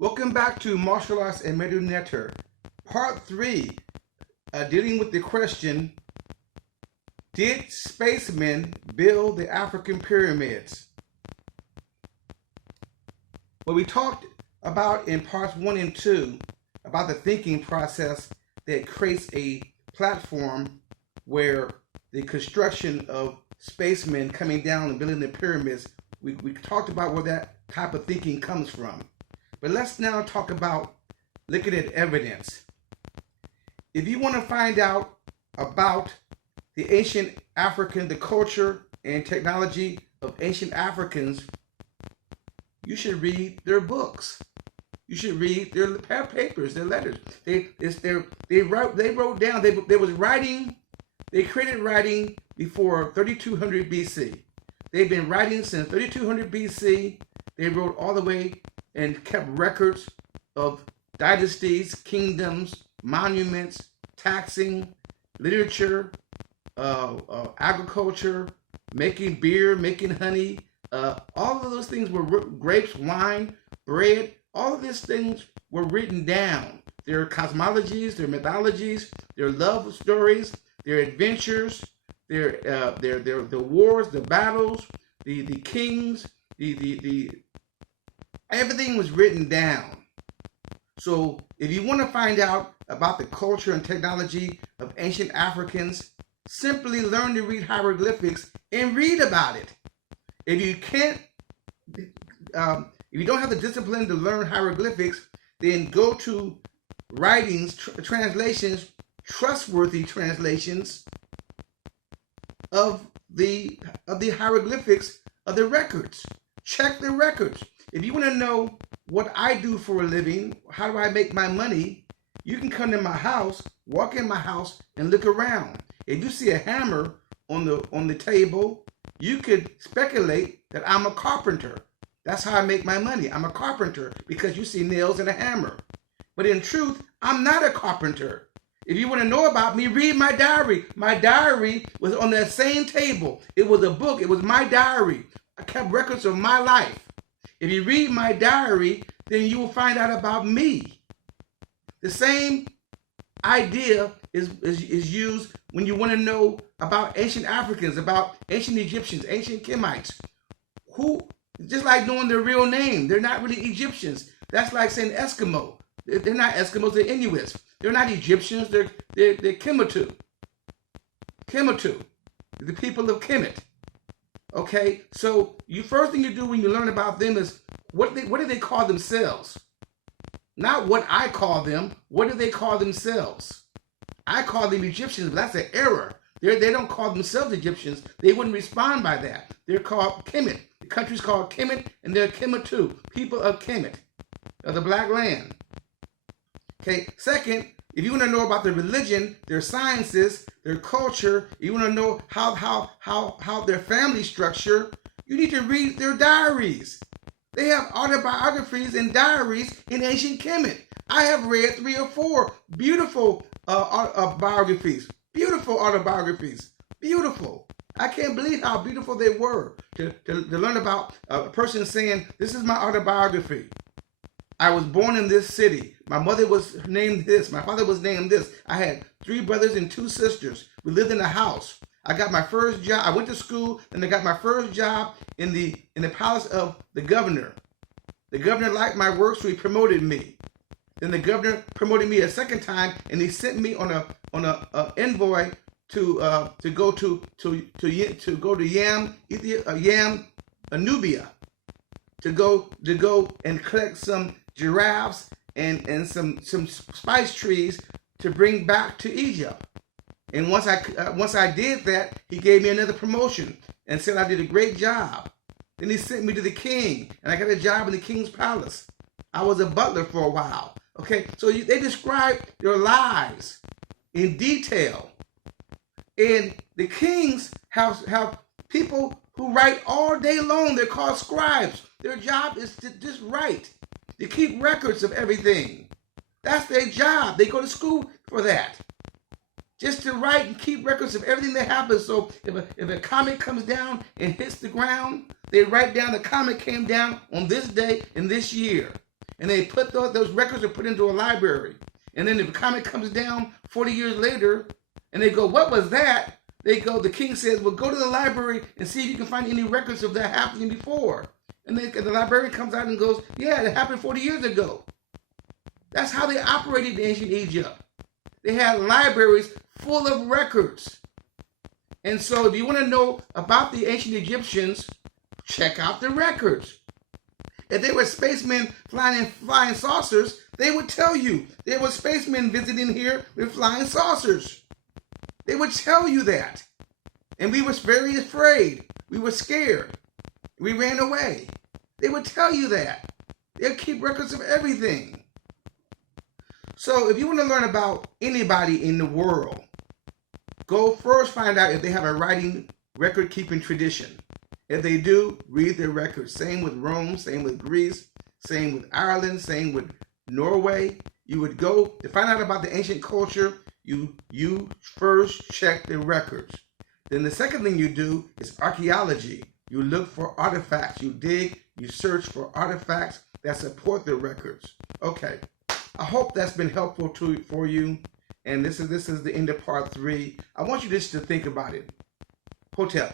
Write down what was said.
Welcome back to Martial Arts and Medu Part 3, dealing with the question, did spacemen build the African pyramids? What we talked about in parts 1 and 2, about the thinking process that creates a platform where the construction of spacemen coming down and building the pyramids, we talked about where that type of thinking comes from. But let's now talk about looking at evidence. If you want to find out about the ancient African, the culture and technology of ancient Africans, you should read their books. You should read their papers, their letters. They wrote down. They created writing before 3200 BC. They've been writing since 3200 BC. They wrote all the way and kept records of dynasties, kingdoms, monuments, taxing, literature, agriculture, making beer, making honey. All of those things were grapes, wine, bread. All of these things were written down. Their cosmologies, their mythologies, their love stories, their adventures, their wars, the battles, the kings, the everything was written down. So if you want to find out about the culture and technology of ancient Africans, simply learn to read hieroglyphics and read about it. If you can't, if you don't have the discipline to learn hieroglyphics, then go to writings, translations, trustworthy translations of the hieroglyphics of the records. Check the records. If you want to know what I do for a living, how do I make my money, you can come to my house, walk in my house, and look around. If you see a hammer on the table, you could speculate that I'm a carpenter. That's how I make my money. I'm a carpenter because you see nails and a hammer. But in truth, I'm not a carpenter. If you want to know about me, read my diary. My diary was on that same table. It was a book. It was my diary. I kept records of my life. If you read my diary, then you will find out about me. The same idea is used when you want to know about ancient Africans, about ancient Egyptians, ancient Kemites, who, just like knowing their real name, they're not really Egyptians. That's like saying Eskimo. They're not Eskimos, they're Inuits. They're not Egyptians, they're Kemetu. Kemetu, the people of Kemet. Okay, so first thing you do when you learn about them is what do they call themselves? Not what I call them. What do they call themselves? I call them Egyptians, but that's an error. They don't call themselves Egyptians. They wouldn't respond by that. They're called Kemet. The country's called Kemet, and they're Kemetu, people of Kemet, of the Black Land. Okay, second, if you want to know about their religion, their sciences, their culture, you want to know how their family structure, you need to read their diaries. They have autobiographies and diaries in ancient Kemet. I have read 3 or 4 beautiful biographies, beautiful autobiographies, beautiful. I can't believe how beautiful they were to learn about a person saying, this is my autobiography. I was born in this city. My mother was named this. My father was named this. I had 3 brothers and 2 sisters. We lived in a house. I got my first job. I went to school, and I got my first job in the palace of the governor. The governor liked my work, so he promoted me. Then the governor promoted me a second time, and he sent me on a envoy to go to Yam, Nubia, to go and collect some giraffes and some spice trees to bring back to Egypt. And once I did that, he gave me another promotion and said I did a great job. Then he sent me to the king, and I got a job in the king's palace. I was a butler for a while. Okay, so they describe their lives in detail. And the kings have people who write all day long. They're called scribes. Their job is to just write, to keep records of everything. That's their job. They go to school for that. Just to write and keep records of everything that happens. So if a comet comes down and hits the ground, they write down the comet came down on this day in this year. And they put those records are put into a library. And then the comet comes down 40 years later, and they go, what was that? The king says, well, go to the library and see if you can find any records of that happening before. And then the librarian comes out and goes, yeah, it happened 40 years ago. That's how they operated in ancient Egypt. They had libraries full of records. And so if you want to know about the ancient Egyptians, check out the records. If they were spacemen flying in flying saucers, they would tell you there were spacemen visiting here with flying saucers. They would tell you that. And we were very afraid. We were scared. We ran away. They would tell you that. They'll keep records of everything. So if you want to learn about anybody in the world, go first find out if they have a writing record-keeping tradition. If they do, read their records. Same with Rome, same with Greece, same with Ireland, same with Norway. You would go to find out about the ancient culture. You first check the records. Then the second thing you do is archaeology. You look for artifacts. You dig, you search for artifacts that support the records. Okay, I hope that's been helpful for you. And this is the end of part 3. I want you just to think about it. Hotel.